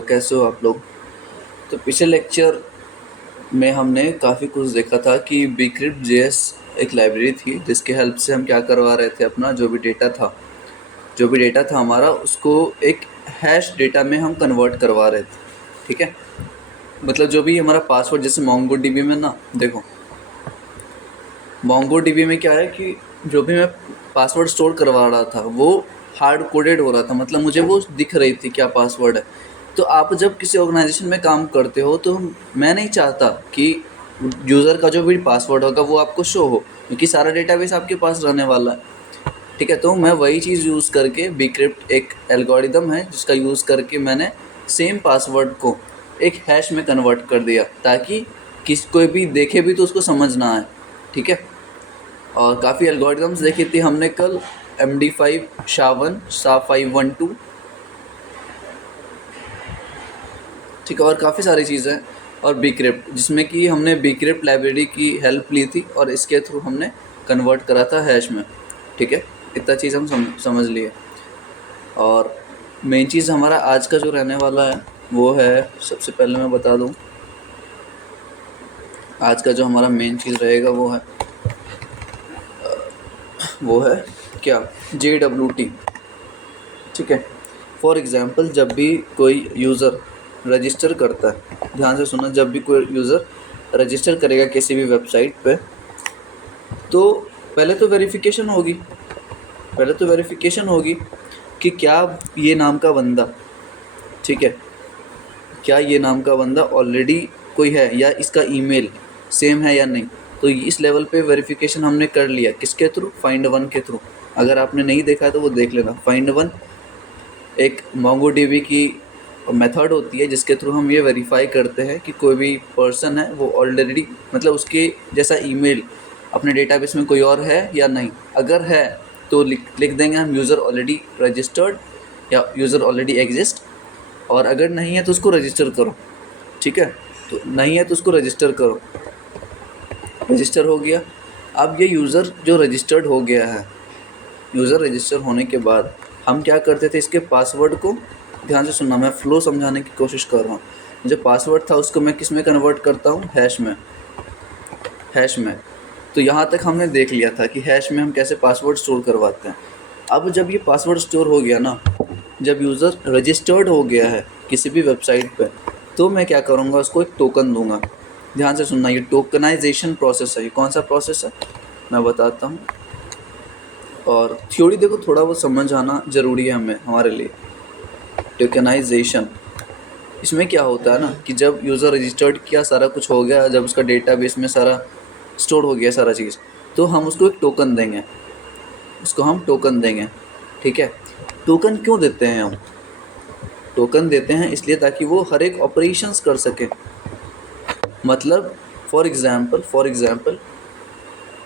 कैसे हो आप लोग। तो पिछले लेक्चर में हमने काफ़ी कुछ देखा था कि bcrypt JS एक लाइब्रेरी थी जिसके हेल्प से हम क्या करवा रहे थे, अपना जो भी डेटा था हमारा उसको एक हैश डेटा में हम कन्वर्ट करवा रहे थे। ठीक है, मतलब जो भी हमारा पासवर्ड, जैसे MongoDB में ना, देखो MongoDB में क्या है कि जो भी मैं पासवर्ड स्टोर करवा रहा था वो हार्ड कोडेड हो रहा था, मतलब मुझे वो दिख रही थी क्या पासवर्ड है। तो आप जब किसी ऑर्गेनाइजेशन में काम करते हो तो मैं नहीं चाहता कि यूज़र का जो भी पासवर्ड होगा वो आपको शो हो, क्योंकि सारा डेटाबेस आपके पास रहने वाला है। ठीक है, तो मैं वही चीज़ यूज़ करके bcrypt एक एल्गोरिदम है जिसका यूज़ करके मैंने सेम पासवर्ड को एक हैश में कन्वर्ट कर दिया, ताकि कोई भी देखे भी तो उसको समझ ना आए। ठीक है, और काफ़ी एल्गोरिदम्स देखी थी हमने कल, MD5, SHA-1, SHA-512। ठीक है, और काफ़ी सारी चीज़ें हैं, और bcrypt जिसमें कि हमने bcrypt लाइब्रेरी की हेल्प ली थी और इसके थ्रू हमने कन्वर्ट करा था हैश में। ठीक है, इतना चीज़ हम समझ लिए। और मेन चीज़ हमारा आज का जो रहने वाला है वो है, सबसे पहले मैं बता दूं, आज का जो हमारा मेन चीज़ रहेगा वो है क्या, JWT। ठीक है, फॉर एग्ज़ाम्पल जब भी कोई यूज़र रजिस्टर करता है, ध्यान से सुना, जब भी कोई यूज़र रजिस्टर करेगा किसी भी वेबसाइट पे, तो पहले तो वेरिफिकेशन होगी कि क्या ये नाम का बंदा, ठीक है, क्या ये नाम का बंदा ऑलरेडी कोई है या इसका ईमेल सेम है या नहीं। तो इस लेवल पे वेरिफिकेशन हमने कर लिया, किसके थ्रू, find1 के थ्रू। अगर आपने नहीं देखा है तो वो देख लेना। find1 एक MongoDB की मेथड होती है जिसके थ्रू हम ये वेरीफाई करते हैं कि कोई भी पर्सन है वो ऑलरेडी, मतलब उसके जैसा ईमेल अपने डेटाबेस में कोई और है या नहीं। अगर है तो लिख देंगे हम यूज़र ऑलरेडी रजिस्टर्ड या यूज़र ऑलरेडी एग्जिस्ट, और अगर नहीं है तो उसको रजिस्टर करो। ठीक है, तो नहीं है तो उसको रजिस्टर करो। रजिस्टर हो गया। अब ये यूज़र जो रजिस्टर्ड हो गया है, यूज़र रजिस्टर होने के बाद हम क्या करते थे, इसके पासवर्ड को ध्यान से सुनना, मैं फ्लो समझाने की कोशिश कर रहा हूँ। जो पासवर्ड था उसको मैं किस में कन्वर्ट करता हूँ, हैश में। तो यहाँ तक हमने देख लिया था कि हैश में हम कैसे पासवर्ड स्टोर करवाते हैं। अब जब ये पासवर्ड स्टोर हो गया ना, जब यूज़र रजिस्टर्ड हो गया है किसी भी वेबसाइट पे, तो मैं क्या करूँगा, उसको एक टोकन दूंगा। ध्यान से सुनना, ये टोकनाइजेशन प्रोसेस है। ये कौन सा प्रोसेस है मैं बताता हूँ, और थ्योरी देखो थोड़ा बहुत समझ आना ज़रूरी है हमारे लिए। टोकनाइजेशन, इसमें क्या होता है ना कि जब यूज़र रजिस्टर्ड किया, सारा कुछ हो गया, जब उसका डेटाबेस में सारा स्टोर हो गया सारा चीज़, तो हम उसको एक टोकन देंगे, ठीक है। टोकन क्यों देते हैं हम? टोकन देते हैं इसलिए ताकि वो हर एक ऑपरेशंस कर सके। मतलब फॉर एग्ज़ाम्पल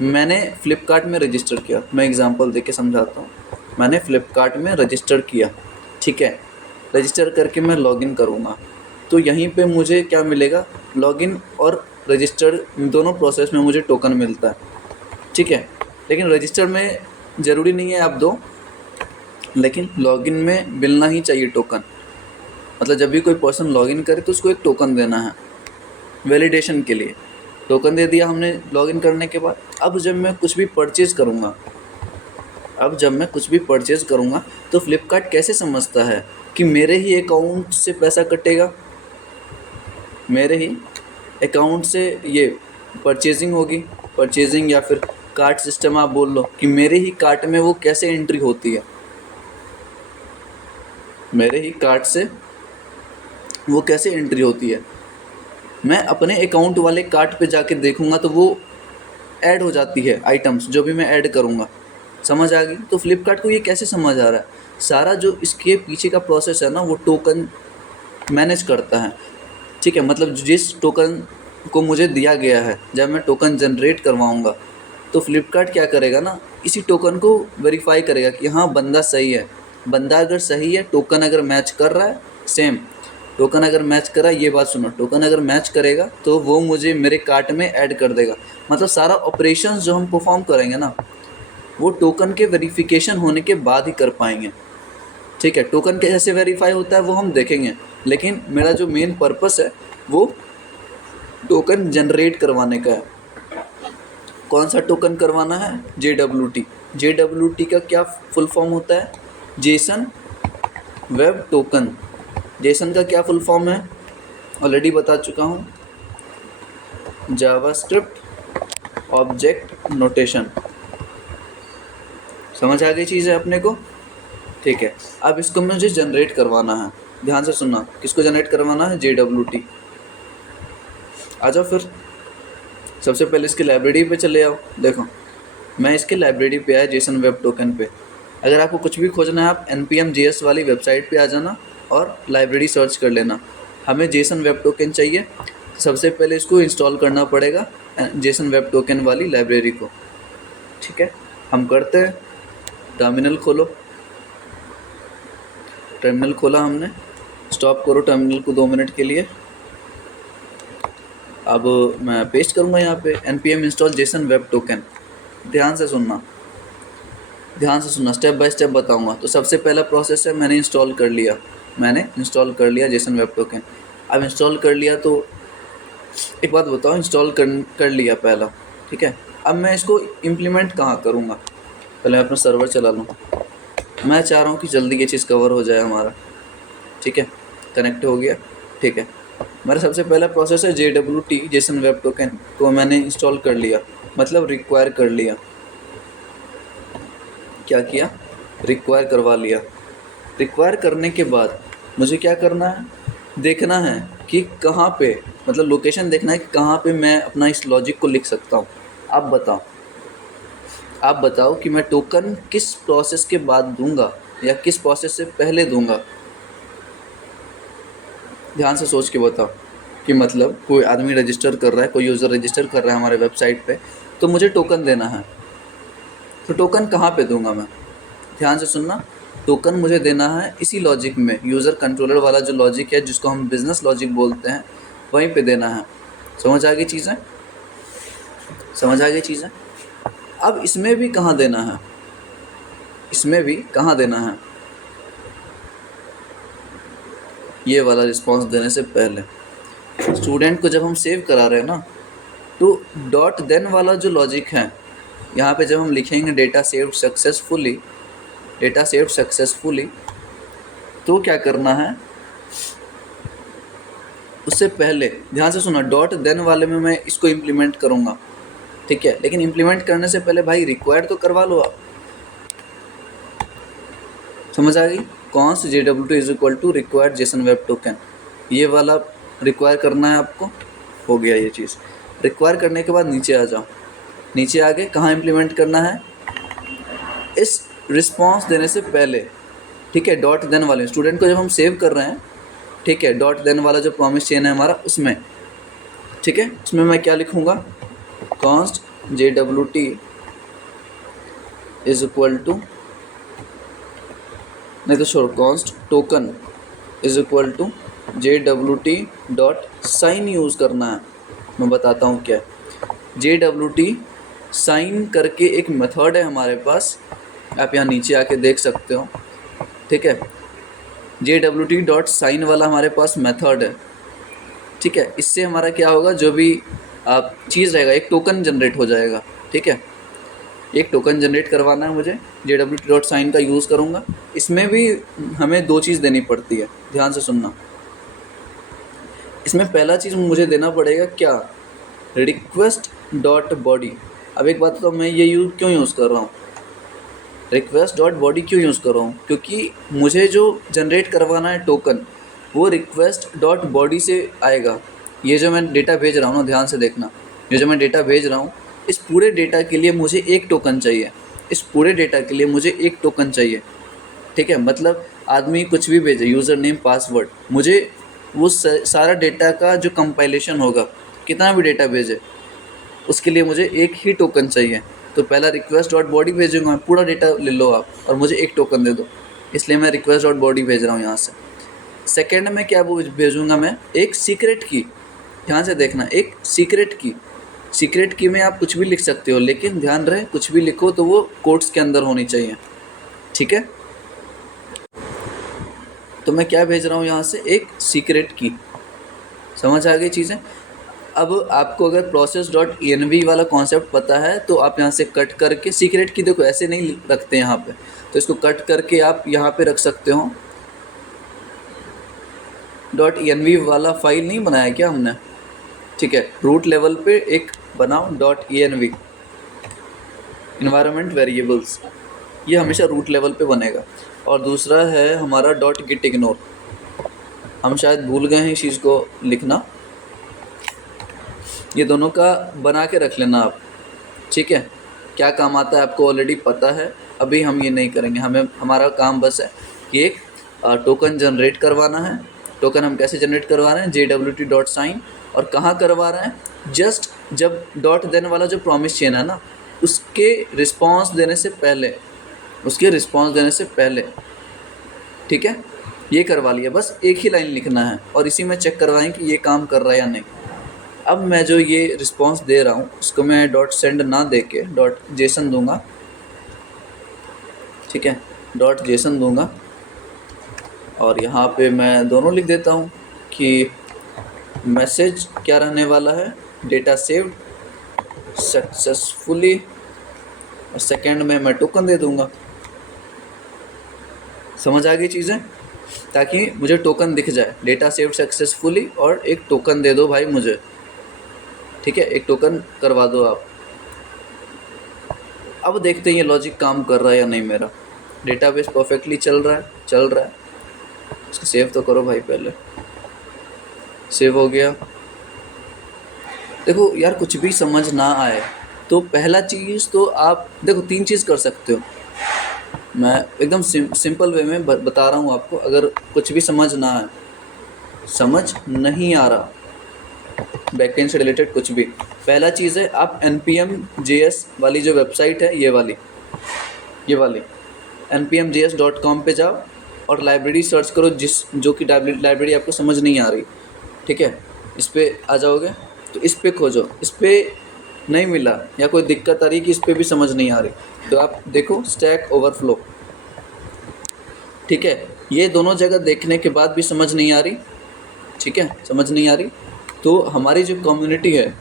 मैंने फ़्लिपकार्ट में रजिस्टर किया, मैं एग्ज़ाम्पल दे के समझाता हूँ। मैंने फ़्लिपकार्ट में रजिस्टर किया, ठीक है, रजिस्टर करके मैं लॉगिन करूँगा, तो यहीं पे मुझे क्या मिलेगा, लॉगिन और रजिस्टर्ड दोनों प्रोसेस में मुझे टोकन मिलता है। ठीक है, लेकिन रजिस्टर में ज़रूरी नहीं है आप दो, लेकिन लॉगिन में मिलना ही चाहिए टोकन। मतलब जब भी कोई पर्सन लॉगिन करे तो उसको एक टोकन देना है वैलिडेशन के लिए। टोकन दे दिया हमने लॉगिन करने के बाद। अब जब मैं कुछ भी परचेज़ करूँगा तो फ्लिपकार्ट कैसे समझता है कि मेरे ही अकाउंट से पैसा कटेगा, मेरे ही अकाउंट से ये परचेजिंग होगी, परचेजिंग या फिर कार्ट सिस्टम आप बोल लो, कि मेरे ही कार्ट में वो कैसे एंट्री होती है, मेरे ही कार्ट से वो कैसे एंट्री होती है। मैं अपने अकाउंट वाले कार्ट पे जाके देखूंगा तो वो ऐड हो जाती है आइटम्स, जो भी मैं ऐड करूंगा। समझ आ गई? तो फ्लिपकार्ट को ये कैसे समझ आ रहा है, सारा जो इसके पीछे का प्रोसेस है ना वो टोकन मैनेज करता है। ठीक है, मतलब जिस टोकन को मुझे दिया गया है, जब मैं टोकन जनरेट करवाऊंगा तो फ्लिपकार्ट क्या करेगा ना, इसी टोकन को वेरीफाई करेगा कि हाँ बंदा सही है। बंदा अगर सही है, टोकन अगर मैच कर रहा है, सेम टोकन अगर मैच कर रहा है, ये बात सुनो, टोकन अगर मैच करेगा तो वो मुझे मेरे कार्ट में ऐड कर देगा। मतलब सारा ऑपरेशंस जो हम परफॉर्म करेंगे ना वो टोकन के वेरिफिकेशन होने के बाद ही कर पाएंगे। ठीक है, टोकन कैसे वेरीफाई होता है वो हम देखेंगे। लेकिन मेरा जो मेन पर्पस है वो टोकन जनरेट करवाने का है। कौन सा टोकन करवाना है? JWT। JWT का क्या फुल फॉर्म होता है? Jason web token. जेसन का क्या फुल फॉर्म है? ऑलरेडी बता चुका हूँ, जावास्क्रिप्ट ऑब्जेक्ट नोटेशन। समझ आ गई चीज़ है अपने को? ठीक है, अब इसको मुझे जनरेट करवाना है। ध्यान से सुनना, किसको जनरेट करवाना है? JWT। आ जाओ फिर, सबसे पहले इसकी लाइब्रेरी पे चले आओ। देखो मैं इसके लाइब्रेरी पे आया जेसन वेब टोकन पे। अगर आपको कुछ भी खोजना है आप npm.js वाली वेबसाइट पे आ जाना और लाइब्रेरी सर्च कर लेना। हमें जेसन वेब टोकन चाहिए, सबसे पहले इसको इंस्टॉल करना पड़ेगा जेसन वेब टोकन वाली लाइब्रेरी को। ठीक है, हम करते हैं। टर्मिनल खोलो। टर्मिनल खोला हमने, स्टॉप करो टर्मिनल को 2 मिनट के लिए। अब मैं पेस्ट करूँगा यहाँ पे npm install Jason web token. ध्यान से सुनना, ध्यान से सुनना, स्टेप बाय स्टेप बताऊँगा। तो सबसे पहला प्रोसेस है, मैंने इंस्टॉल कर लिया जेसन वेब टोकन। अब इंस्टॉल कर लिया तो एक बात बताओ, इंस्टॉल कर लिया पहला, ठीक है। अब मैं इसको इम्प्लीमेंट कहाँ करूँगा? पहले मैं अपना सर्वर चला लूँ। मैं चाह रहा हूँ कि जल्दी ये चीज़ कवर हो जाए हमारा। ठीक है, कनेक्ट हो गया। ठीक है, मेरा सबसे पहला प्रोसेस है JWT जेसन वेब टोकन, तो मैंने इंस्टॉल कर लिया, मतलब रिक्वायर कर लिया। क्या किया? रिक्वायर करवा लिया। रिक्वायर करने के बाद मुझे क्या करना है? देखना है कि कहाँ पे, मतलब लोकेशन देखना है कि कहाँ पे मैं अपना इस लॉजिक को लिख सकता हूँ। आप बताओ कि मैं टोकन किस प्रोसेस के बाद दूंगा या किस प्रोसेस से पहले दूंगा। ध्यान से सोच के बताओ कि मतलब कोई आदमी रजिस्टर कर रहा है, कोई यूज़र रजिस्टर कर रहा है हमारे वेबसाइट पे, तो मुझे टोकन देना है। तो टोकन कहाँ पे दूंगा मैं? ध्यान से सुनना, टोकन मुझे देना है इसी लॉजिक में, यूज़र कंट्रोलर वाला जो लॉजिक है जिसको हम बिजनेस लॉजिक बोलते हैं, वहीं पे देना है। समझ आ गई चीज़ें? समझ आ गई चीज़ें? अब इसमें भी कहाँ देना है? इसमें भी कहाँ देना है? ये वाला रिस्पॉन्स देने से पहले स्टूडेंट को जब हम सेव करा रहे हैं ना, तो डॉट देन वाला जो लॉजिक है, यहाँ पे जब हम लिखेंगे डेटा सेव्ड सक्सेसफुली, तो क्या करना है? उससे पहले ध्यान से सुना, डॉट देन वाले में मैं इसको इम्प्लीमेंट करूँगा, ठीक है। लेकिन इम्प्लीमेंट करने से पहले भाई रिक्वायर्ड तो करवा लो आप। समझ आ गई? Const JWT is equal to required JSON web token, ये वाला रिक्वायर करना है आपको। हो गया ये चीज़। रिक्वायर करने के बाद नीचे आ जाओ। नीचे आगे कहाँ इम्प्लीमेंट करना है? इस रिस्पॉन्स देने से पहले, ठीक है। डॉट देन वाले स्टूडेंट को जब हम सेव कर रहे हैं, ठीक है, डॉट देन वाला जो प्रॉमिस चेन है हमारा, उसमें, ठीक है, उसमें मैं क्या लिखूँगा? Const JWT is equal to, नहीं तो छोड़, const token is equal to JWT dot sign use करना है। मैं बताता हूँ क्या है। JWT साइन करके एक मेथड है हमारे पास, आप यहाँ नीचे आके देख सकते हो, ठीक है। JWT डॉट साइन वाला हमारे पास मेथड है, ठीक है। इससे हमारा क्या होगा, जो भी आप चीज़ रहेगा, एक टोकन जनरेट हो जाएगा, ठीक है। एक टोकन जनरेट करवाना है मुझे, JWT डॉट साइन का यूज़ करूँगा। इसमें भी हमें 2 चीज़ देनी पड़ती है, ध्यान से सुनना। इसमें पहला चीज़ मुझे देना पड़ेगा क्या? Request dot body. अब एक बात तो, मैं ये क्यों यूज़ कर रहा हूँ? रिक्वेस्ट डॉट बॉडी क्यों यूज़ कर रहा हूँ? क्योंकि मुझे जो जनरेट करवाना है टोकन, वो रिक्वेस्ट डॉट बॉडी से आएगा। ये जो मैं डेटा भेज रहा हूँ ना, ध्यान से देखना, ये जो मैं डेटा भेज रहा हूँ, इस पूरे डेटा के लिए मुझे एक टोकन चाहिए। इस पूरे डेटा के लिए मुझे एक टोकन चाहिए, ठीक है। मतलब आदमी कुछ भी भेजे, यूज़र नेम पासवर्ड, मुझे वो सारा डेटा का जो कंपाइलेशन होगा, कितना भी डेटा भेजे, उसके लिए मुझे एक ही टोकन चाहिए। तो पहला रिक्वेस्ट डॉट बॉडी भेजूँगा, पूरा डेटा ले लो आप और मुझे एक टोकन दे दो, इसलिए मैं रिक्वेस्ट डॉट बॉडी भेज रहा हूँ यहाँ से। सेकेंड में क्या भेजूँगा मैं? एक सीक्रेट की। ध्यान से देखना, एक सीक्रेट की। सीक्रेट की में आप कुछ भी लिख सकते हो, लेकिन ध्यान रहे कुछ भी लिखो तो वो कोट्स के अंदर होनी चाहिए, ठीक है। तो मैं क्या भेज रहा हूँ यहाँ से, एक सीक्रेट की। समझ आ गई चीज़ें। अब आपको अगर process.env वाला कॉन्सेप्ट पता है तो आप यहाँ से कट करके सीक्रेट की, देखो ऐसे नहीं रखते यहाँ पे, तो इसको कट करके आप यहाँ पे रख सकते हो। .env वाला फाइल नहीं बनाया क्या हमने, ठीक है, रूट लेवल पे एक बनाओ .env इन्वायरमेंट वेरिएबल्स, ये हमेशा रूट लेवल पे बनेगा। और दूसरा है हमारा .gitignore, हम शायद भूल गए हैं इस चीज़ को लिखना, ये दोनों का बना के रख लेना आप, ठीक है। क्या काम आता है आपको ऑलरेडी पता है, अभी हम ये नहीं करेंगे, हमें हमारा काम बस है कि एक टोकन जनरेट करवाना है। टोकन हम कैसे जनरेट करवा रहे हैं, JWT.sign, और कहाँ करवा रहे हैं, जस्ट जब डॉट देन वाला जो प्रॉमिस चेन है ना, उसके रिस्पॉन्स देने से पहले, ठीक है, ये करवा लिया। बस एक ही लाइन लिखना है और इसी में चेक करवाएं कि ये काम कर रहा है या नहीं। अब मैं जो ये रिस्पॉन्स दे रहा हूँ उसको मैं .send ना दे के .json दूंगा, ठीक है, .json दूंगा। और यहाँ पे मैं दोनों लिख देता हूँ कि मैसेज क्या रहने वाला है, डेटा सेव्ड सक्सेसफुली, और सेकंड में मैं टोकन दे दूंगा। समझ आ गई चीज़ें, ताकि मुझे टोकन दिख जाए, डेटा सेव्ड सक्सेसफुली, और एक टोकन दे दो भाई मुझे, ठीक है, एक टोकन करवा दो आप। अब देखते हैं ये लॉजिक काम कर रहा है या नहीं मेरा। डेटाबेस परफेक्टली चल रहा है। इसको सेव तो करो भाई, पहले सेव हो गया। देखो यार, कुछ भी समझ ना आए तो पहला चीज़ तो आप देखो 3 चीज़ कर सकते हो। मैं एकदम सिंपल वे में बता रहा हूँ आपको। अगर कुछ भी समझ नहीं आ रहा बैकएंड से रिलेटेड कुछ भी, पहला चीज़ है आप npm.js वाली जो वेबसाइट है, ये वाली npmjs.com पे जाओ और लाइब्रेरी सर्च करो, जो कि लाइब्रेरी आपको समझ नहीं आ रही, ठीक है, इस पर आ जाओगे तो इस पर खोजो। इस पर नहीं मिला या कोई दिक्कत आ रही कि इस पर भी समझ नहीं आ रही, तो आप देखो स्टैक ओवरफ्लो, ठीक है। ये दोनों जगह देखने के बाद भी समझ नहीं आ रही, ठीक है, समझ नहीं आ रही, तो हमारी जो कम्युनिटी है,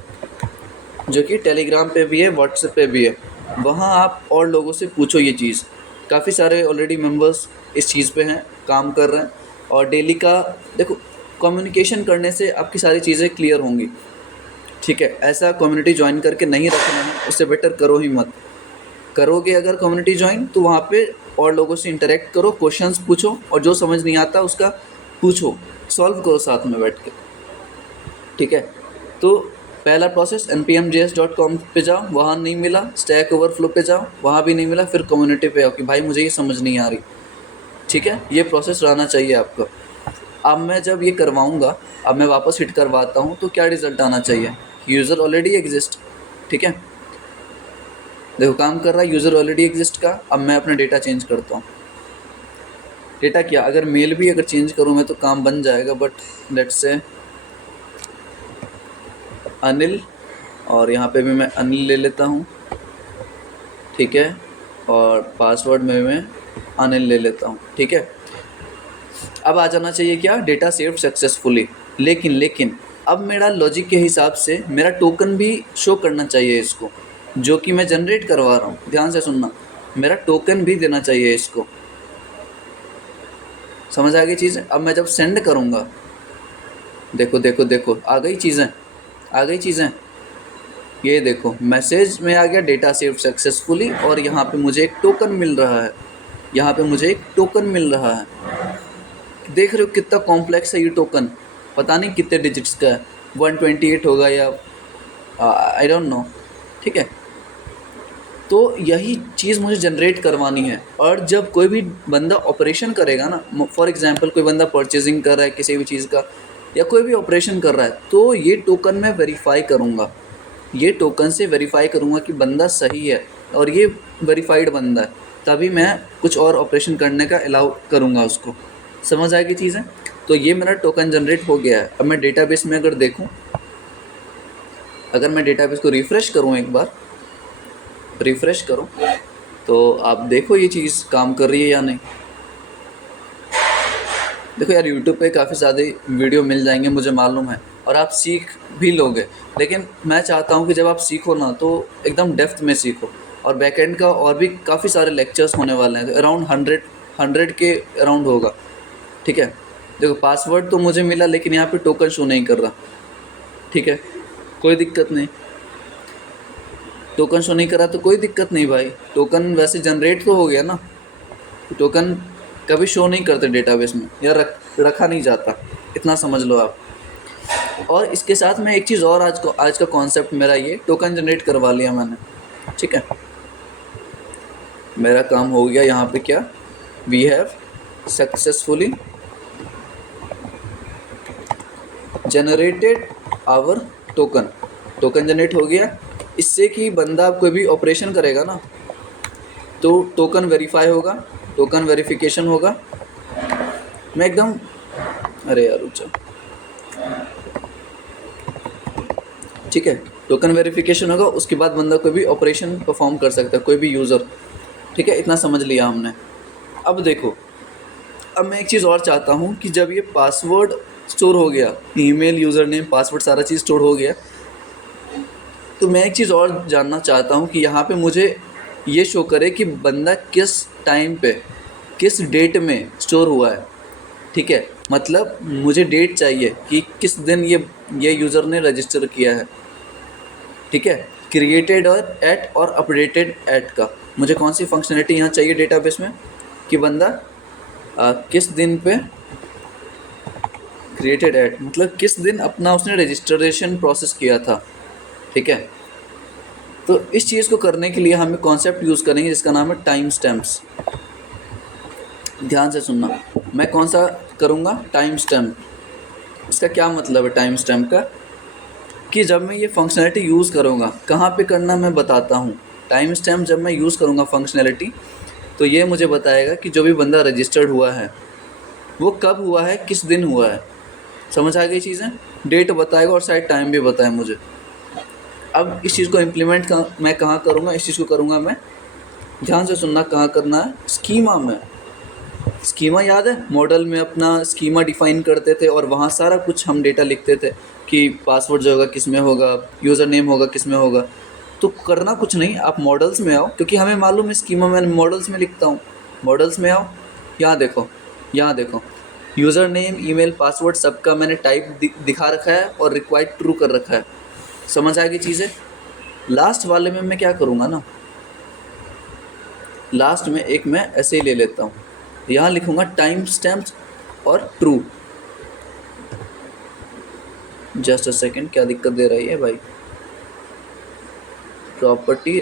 जो कि टेलीग्राम पे भी है, व्हाट्सएप पे भी है, वहाँ आप और लोगों से पूछो ये चीज़। काफ़ी सारे ऑलरेडी मेंबर्स इस चीज़ पे हैं, काम कर रहे हैं, और डेली का देखो कम्युनिकेशन करने से आपकी सारी चीज़ें क्लियर होंगी, ठीक है। ऐसा कम्युनिटी ज्वाइन करके नहीं रखना है, उससे बेटर करो ही मत। करोगे अगर कम्युनिटी ज्वाइन तो वहाँ पे और लोगों से इंटरेक्ट करो, क्वेश्चंस पूछो, और जो समझ नहीं आता उसका पूछो, सॉल्व करो साथ में बैठ के, ठीक है। तो पहला प्रोसेस npmjs.com पे जाओ, वहाँ नहीं मिला, स्टैक ओवरफ्लो पे जाओ, वहाँ भी नहीं मिला, फिर कम्युनिटी पे आओ कि भाई मुझे ये समझ नहीं आ रही, ठीक है। ये प्रोसेस रहना चाहिए आपका। अब मैं जब ये करवाऊँगा, अब मैं वापस हिट करवाता हूँ, तो क्या रिज़ल्ट आना चाहिए, यूज़र ऑलरेडी एग्जिस्ट, ठीक है। देखो काम कर रहा है, यूज़र ऑलरेडी एग्जिस्ट का। अब मैं अपना डेटा चेंज करता हूँ। डेटा क्या, अगर मेल भी अगर चेंज करूँ मैं तो काम बन जाएगा, बट लेट्स से अनिल, और यहाँ पे भी मैं अनिल ले लेता हूँ, ठीक है, और पासवर्ड में मैं अनिल ले लेता हूँ, ठीक है। अब आ जाना चाहिए क्या, डेटा सेव्ड सक्सेसफुली। लेकिन अब मेरा लॉजिक के हिसाब से मेरा टोकन भी शो करना चाहिए इसको, जो कि मैं जनरेट करवा रहा हूँ। ध्यान से सुनना, मेरा टोकन भी देना चाहिए इसको। समझ आ गई चीज़ें। अब मैं जब सेंड करूँगा, देखो आ गई चीज़ें, ये देखो मैसेज में आ गया डेटा सेव्ड सक्सेसफुली, और यहाँ पे मुझे एक टोकन मिल रहा है, देख रहे हो कितना कॉम्प्लेक्स है ये टोकन, पता नहीं कितने डिजिट्स का है, 128 होगा या आई डोंट नो, ठीक है। तो यही चीज़ मुझे जनरेट करवानी है, और जब कोई भी बंदा ऑपरेशन करेगा ना, फॉर एग्जांपल कोई बंदा परचेजिंग कर रहा है किसी भी चीज़ का, या कोई भी ऑपरेशन कर रहा है, तो ये टोकन मैं वेरीफाई करूँगा, ये टोकन से वेरीफाई करूँगा कि बंदा सही है और ये वेरीफाइड बंदा है, तभी मैं कुछ और ऑपरेशन करने का अलाउ करूँगा उसको। समझ आएगी चीज़ें। तो ये मेरा टोकन जनरेट हो गया है। अब मैं डेटाबेस में अगर देखूँ, अगर मैं डेटाबेस को रिफ़्रेश करूँ, एक बार रिफ़्रेश करूँ, तो आप देखो ये चीज़ काम कर रही है या नहीं। देखो यार, यूट्यूब पे काफ़ी सारे वीडियो मिल जाएंगे मुझे मालूम है, और आप सीख भी लोगे, लेकिन मैं चाहता हूँ कि जब आप सीखो ना तो एकदम डेप्थ में सीखो। और बैकएंड का और भी काफ़ी सारे लेक्चर्स होने वाले हैं, अराउंड 100 के अराउंड होगा। ठीक है, देखो पासवर्ड तो मुझे मिला, लेकिन यहाँ पे टोकन शो नहीं कर रहा। ठीक है, कोई दिक्कत नहीं, टोकन शो नहीं करा तो कोई दिक्कत नहीं भाई, टोकन वैसे जनरेट तो हो गया ना। टोकन कभी शो नहीं करते डेटाबेस में, या रखा नहीं जाता, इतना समझ लो आप। और इसके साथ में एक चीज़ और, आज का कॉन्सेप्ट मेरा ये टोकन जनरेट करवा लिया मैंने। ठीक है, मेरा काम हो गया यहाँ पे क्या, we have successfully generated our token. Token generate हो गया, इससे कि बंदा कोई भी ऑपरेशन करेगा ना तो टोकन वेरीफाई होगा, टोकन वेरिफिकेशन होगा। मैं एकदम, अरे यार रुक जाओ। ठीक है, टोकन वेरिफिकेशन होगा, उसके बाद बंदा कोई भी ऑपरेशन परफॉर्म कर सकता है, कोई भी यूज़र। ठीक है, इतना समझ लिया हमने। अब देखो, अब मैं एक चीज़ और चाहता हूँ कि जब ये पासवर्ड स्टोर हो गया, ईमेल, यूज़र नेम, पासवर्ड, सारा चीज़ स्टोर हो गया, तो मैं एक चीज़ और जानना चाहता हूँ कि यहाँ पे मुझे ये शो करे कि बंदा किस टाइम पे, किस डेट में स्टोर हुआ है। ठीक है, मतलब मुझे डेट चाहिए कि किस दिन ये यूज़र ने रजिस्टर किया है। ठीक है, क्रिएटेड और एट और अपडेटेड एट का मुझे कौन सी फंक्शनलिटी यहाँ चाहिए डेटाबेस में, कि बंदा किस दिन पे, क्रिएटेड एट मतलब किस दिन अपना उसने रजिस्ट्रेशन प्रोसेस किया था। ठीक है, तो इस चीज़ को करने के लिए हमें कॉन्सेप्ट यूज़ करेंगे जिसका नाम है टाइम स्टैम्प्स। ध्यान से सुनना, मैं कौन सा करूँगा, टाइम स्टैम्प। इसका क्या मतलब है टाइम स्टैम्प का, कि जब मैं ये फंक्शनैलिटी यूज़ करूँगा, कहाँ पे करना मैं बताता हूँ। टाइम स्टैम्प जब मैं यूज़ करूँगा फंक्शनैलिटी, तो ये मुझे बताएगा कि जो भी बंदा रजिस्टर्ड हुआ है वो कब हुआ है, किस दिन हुआ है। समझ आ गई चीज़ें, डेट बताएगा और शायद टाइम भी बताए मुझे। अब इस चीज़ को इम्प्लीमेंट मैं कहाँ करूँगा, इस चीज़ को करूँगा मैं, ध्यान से सुनना, कहाँ करना है, स्कीमा में। स्कीमा याद है, मॉडल में अपना स्कीमा डिफाइन करते थे और वहाँ सारा कुछ हम डेटा लिखते थे कि पासवर्ड जो होगा किस में होगा, यूज़र नेम होगा किस में होगा। तो करना कुछ नहीं, आप मॉडल्स में आओ, क्योंकि हमें मालूम है स्कीमा मैं मॉडल्स में लिखता हूँ। मॉडल्स में आओ, यहाँ देखो, यहाँ देखो, यूज़र नेम, ईमेल, पासवर्ड सबका मैंने टाइप दिखा रखा है और रिक्वायर्ड ट्रू कर रखा है। समझ आ गई चीज़ें। लास्ट वाले में मैं क्या करूँगा ना, लास्ट में एक मैं ऐसे ही ले लेता हूँ, यहाँ लिखूँगा टाइम स्टैम्प्स और ट्रू। जस्ट अ सेकेंड, क्या दिक्कत दे रही है भाई, प्रॉपर्टी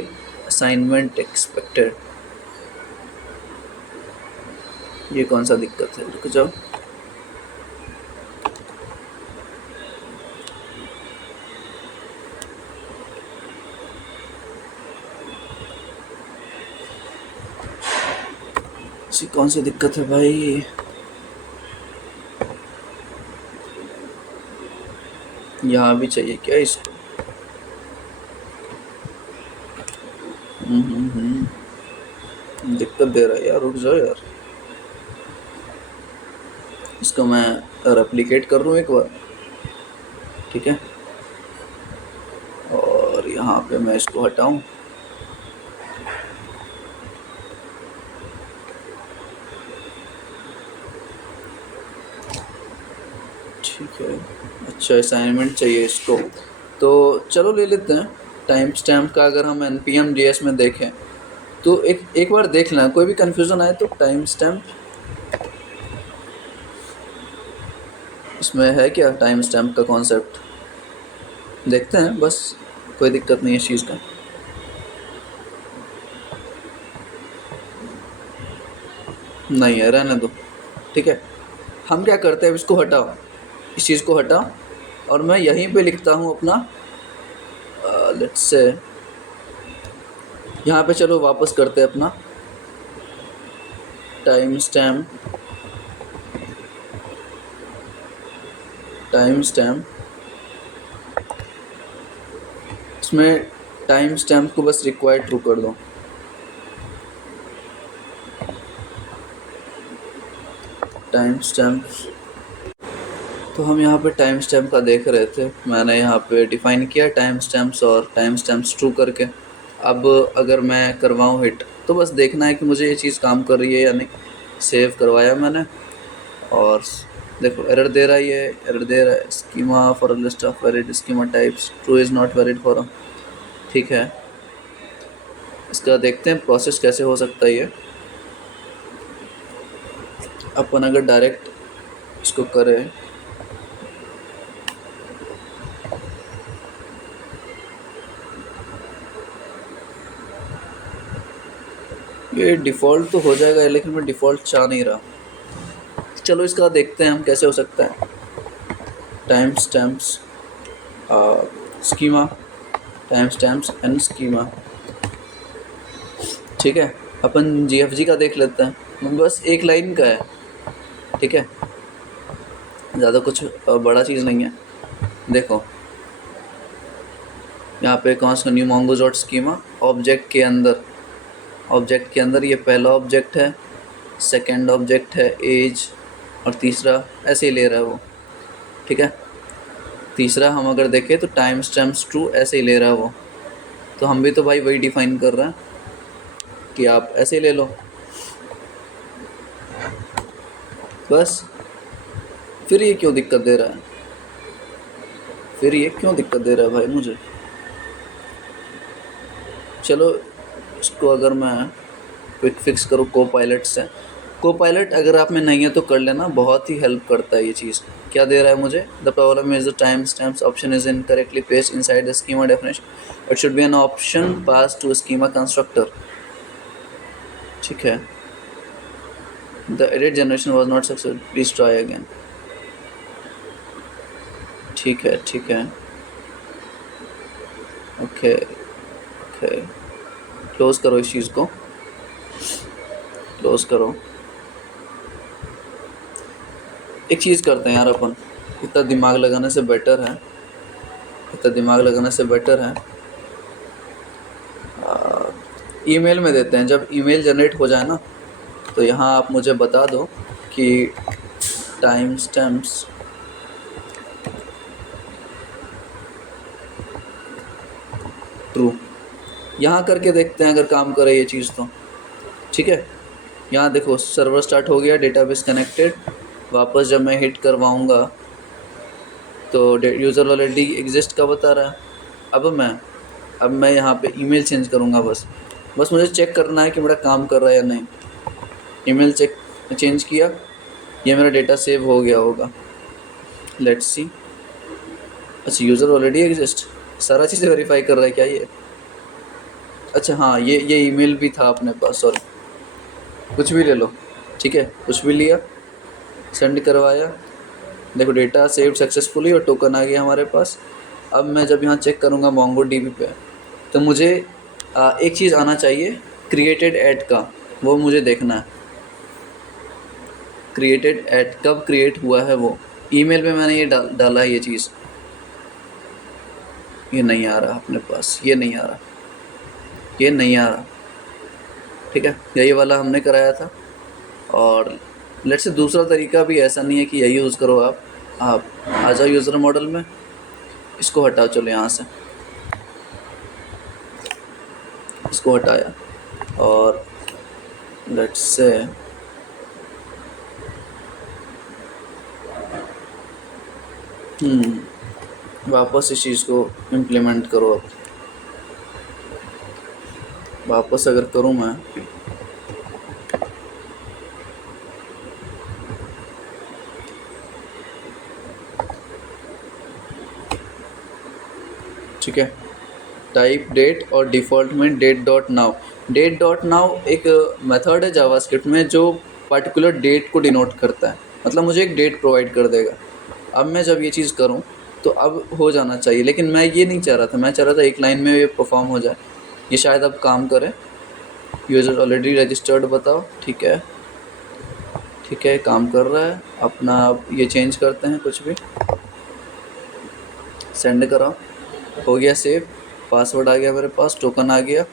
असाइनमेंट एक्सपेक्टेड, ये कौन सा दिक्कत है, रुक जाओ। कौन सी दिक्कत है भाई, यहाँ भी चाहिए क्या इसको। दिक्कत दे रहा है यार, रुक जाओ यार, इसको मैं रेप्लिकेट कर लूँ एक बार। ठीक है, और यहाँ पे मैं इसको हटाऊँ। ठीक है, अच्छा असाइनमेंट चाहिए इसको, तो चलो ले लेते हैं टाइम स्टैम्प का। अगर हम npm JS में देखें तो एक बार देख लें, कोई भी कन्फ्यूज़न आए तो टाइम स्टैम्प इसमें है क्या, टाइम स्टैम्प का कॉन्सेप्ट देखते हैं बस, कोई दिक्कत नहीं है इस चीज़ का। नहीं है, रहने दो। ठीक है, हम क्या करते हैं, इसको हटाओ, इस चीज़ को हटाओ, और मैं यहीं पे लिखता हूँ अपना, लेट्स से यहाँ पे, चलो वापस करते हैं अपना टाइम स्टैम्प, इसमें टाइम स्टैम्प को बस रिक्वायर्ड ट्रू कर दो। टाइम स्टैम्प्स, तो हम यहाँ पे टाइम स्टैम्प का देख रहे थे। मैंने यहाँ पे डिफ़ाइन किया टाइम स्टैम्प्स और टाइम स्टैम्प्स ट्रू करके। अब अगर मैं करवाऊँ हिट तो बस देखना है कि मुझे ये चीज़ काम कर रही है या नहीं। सेव करवाया मैंने और देखो एरर दे रहा है, ये एरर दे रहा है। Schema for a list of valid schema types, true is not valid for. ठीक है, इसका देखते हैं प्रोसेस कैसे हो सकता है ये। अपन अगर डायरेक्ट इसको करें, ये डिफ़ॉल्ट तो हो जाएगा लेकिन मैं डिफ़ॉल्ट चाह नहीं रहा। चलो इसका देखते हैं हम कैसे हो सकता है। Time stamps schema, time stamps and schema. ठीक है, अपन GFG का देख लेते हैं, बस एक लाइन का है। ठीक है, ज़्यादा कुछ बड़ा चीज़ नहीं है। देखो यहाँ पे कौन सा new mongoose dot schema object के अंदर ये पहला ऑब्जेक्ट है, सेकंड ऑब्जेक्ट है एज, और तीसरा ऐसे ही ले रहा है वो। ठीक है, तीसरा हम अगर देखें तो टाइम स्टैम्प्स ट्रू ऐसे ही ले रहा है वो। तो हम भी तो भाई वही डिफ़ाइन कर रहे हैं कि आप ऐसे ही ले लो बस। फिर ये क्यों दिक्कत दे रहा है, भाई मुझे? चलो इसको अगर मैं क्विक फिक्स करूँ कोपायलट से। कोपायलट अगर आप में नहीं है तो कर लेना, बहुत ही हेल्प करता है ये चीज़। क्या दे रहा है मुझे? The problem is the time stamps option is incorrectly placed inside the schema definition, it should be an option pass to schema constructor. ठीक है, the edit generation was not successful, please try again. ठीक है, okay okay, close करो इस चीज़ को, close करो। एक चीज़ करते हैं यार अपन, इतना दिमाग लगाने से बेटर है ईमेल में देते हैं। जब ईमेल जनरेट हो जाए ना तो यहाँ आप मुझे बता दो कि टाइम स्टैम्प्स ट्रू, यहाँ करके देखते हैं अगर काम करे ये चीज़ तो। ठीक है, यहाँ देखो सर्वर स्टार्ट हो गया, डेटाबेस कनेक्टेड। वापस जब मैं हिट करवाऊँगा तो यूज़र ऑलरेडी एग्जिस्ट का बता रहा है। अब मैं यहाँ पे ईमेल चेंज करूँगा। बस मुझे चेक करना है कि मेरा काम कर रहा है या नहीं। ईमेल चेंज किया, ये मेरा डेटा सेव हो गया होगा। Let's see. अच्छा, यूज़र ऑलरेडी एग्जिस्ट, सारा चीज़ वेरीफाई कर रहा है क्या ये? अच्छा हाँ, ये ईमेल भी था अपने पास, सॉरी, कुछ भी ले लो। ठीक है, कुछ भी लिया, सेंड करवाया, देखो डेटा सेव्ड सक्सेसफुली और टोकन आ गया हमारे पास। अब मैं जब यहाँ चेक करूँगा MongoDB पे तो मुझे एक चीज़ आना चाहिए, क्रिएटेड ऐड का, वो मुझे देखना है। क्रिएटेड ऐड कब क्रिएट हुआ है वो ईमेल में मैंने ये डाला है ये चीज़। ये नहीं आ रहा अपने पास, ये नहीं आ रहा। ठीक है, यही वाला हमने कराया था। और लेट्स से दूसरा तरीका भी, ऐसा नहीं है कि यही यूज़ करो आप आ जाओ यूज़र मॉडल में, इसको हटाओ। चलो यहाँ से इसको हटाया और लेट्स से वापस इस चीज़ को इम्प्लीमेंट करो। अब वापस अगर करूँ मैं, ठीक है, टाइप डेट और डिफ़ॉल्ट में डेट डॉट नाउ एक मेथड है जावास्क्रिप्ट में जो पर्टिकुलर डेट को डिनोट करता है, मतलब मुझे एक डेट प्रोवाइड कर देगा। अब मैं जब ये चीज़ करूँ तो अब हो जाना चाहिए, लेकिन मैं ये नहीं चाह रहा था। मैं चाह रहा था एक लाइन में ये परफॉर्म हो जाए। ये शायद अब काम करे। यूज़र ऑलरेडी रजिस्टर्ड बताओ। ठीक है, काम कर रहा है अपना। अब ये चेंज करते हैं, कुछ भी सेंड कराओ, हो गया सेव। पासवर्ड आ गया मेरे पास, टोकन आ गया।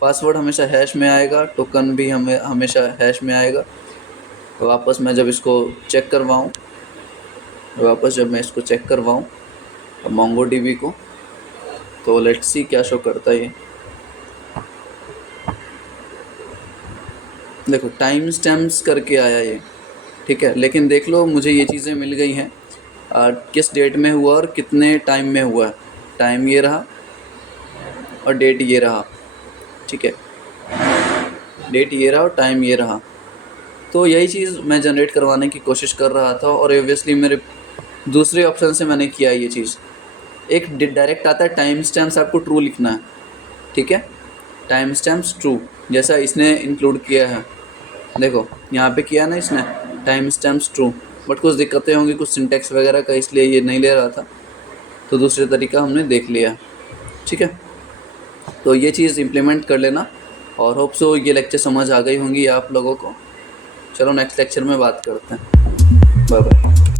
पासवर्ड हमेशा हैश में आएगा, टोकन भी हमेशा हैश में आएगा। तो वापस मैं जब इसको चेक करवाऊँ मोंगो डीबी को, तो लेट्स सी क्या शो करता है ये। देखो टाइम स्टैम्प्स करके आया ये, ठीक है। लेकिन देख लो मुझे ये चीज़ें मिल गई हैं किस डेट में हुआ और कितने टाइम में हुआ है। टाइम ये रहा और डेट ये रहा, ठीक है। डेट ये रहा और टाइम ये रहा। तो यही चीज़ मैं जनरेट करवाने की कोशिश कर रहा था और ऑब्वियसली मेरे दूसरे ऑप्शन से मैंने किया ये चीज़। एक डायरेक्ट आता है टाइम स्टैम्प्स आपको ट्रू लिखना है, ठीक है। टाइम स्टैम्प्स ट्रू जैसा इसने इंक्लूड किया है, देखो यहाँ पे किया ना इसने टाइम स्टैम्प्स ट्रू, बट कुछ दिक्कतें होंगी कुछ सिंटेक्स वगैरह का, इसलिए ये नहीं ले रहा था। तो दूसरे तरीका हमने देख लिया, ठीक है। तो ये चीज़ इम्प्लीमेंट कर लेना और होप सो ये लेक्चर समझ आ गई होंगी आप लोगों को। चलो नेक्स्ट लेक्चर में बात करते हैं। Bye bye.